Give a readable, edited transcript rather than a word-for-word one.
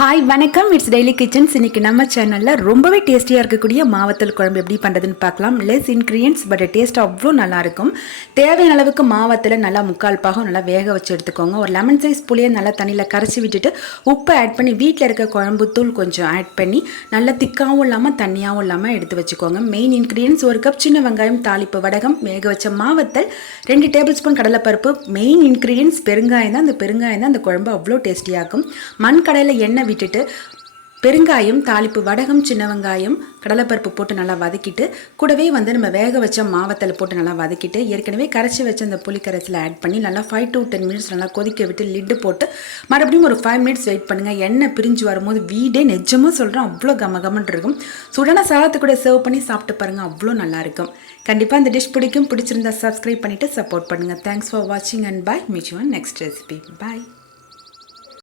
Hi வணக்கம், it's daily kitchens. இன்றைக்கி நம்ம சேனலில் ரொம்பவே டேஸ்டியாக இருக்கக்கூடிய மாவத்தல் குழம்பு எப்படி பண்ணுறதுன்னு பார்க்கலாம். லெஸ் இன்க்ரீடியன்ஸ் பட் டேஸ்ட் அவ்வளோ நல்லாயிருக்கும். தேவையான அளவுக்கு மாவத்தில் நல்லா முக்கால் பாகம் நல்லா வேக வச்சு எடுத்துக்கோங்க. ஒரு லெமன் சைஸ் புளியை நல்லா தண்ணியில் கரைச்சி விட்டுட்டு உப்பை ஆட் பண்ணி வீட்டில் இருக்க குழம்பு தூள் கொஞ்சம் ஆட் பண்ணி நல்லா திக்காகவும் இல்லாமல் தண்ணியாகவும் இல்லாமல் எடுத்து வச்சுக்கோங்க. மெயின் இன்க்ரீடியன்ஸ் ஒரு கப் சின்ன வெங்காயம், தாளிப்பு வடகம், வேக வச்ச மாவத்தல், 2 டேபிள் ஸ்பூன் கடலைப்பருப்பு. மெயின் இன்க்ரீடியன்ஸ் பெருங்காயம் தான். அந்த குழம்பு அவ்வளோ டேஸ்டியாக இருக்கும். மண் கடையில் எண்ணெய் விட்டுட்டு பெருங்காயம், தாளிப்பு வடகம், சின்ன வெங்காயம், கடலைப்பருப்பு போட்டு நல்லா வதக்கிட்டு கூடவே நம்ம வேக வச்ச மாவத்தலை போட்டு நல்லா வதக்கிட்டு ஏற்கனவே கரைச்சி வச்ச அந்த புளி கரைசலை ஆட் பண்ணி நல்லா 5 to 10 மினிட்ஸ் நல்லா கொதிக்க விட்டு லிட்டு போட்டு மறுபடியும் ஒரு 5 மினிட்ஸ் வெயிட் பண்ணுங்கள். எண்ணெய் பிரிஞ்சு வரும்போது வீடே நிஜமாக சொல்கிறேன் அவ்வளோ கமகமன்னு இருக்கும். சுடான சாதத்தை கூட சர்வ் பண்ணி சாப்பிட்டு பாருங்கள், அவ்வளோ நல்லாயிருக்கும். கண்டிப்பாக இந்த டிஷ் பிடிச்சிருந்தா சப்ஸ்கிரைப் பண்ணிவிட்டு சப்போர்ட் பண்ணுங்கள். தேங்க்ஸ் ஃபார் வாட்சிங் and bye. Meet you on next recipe. Bye.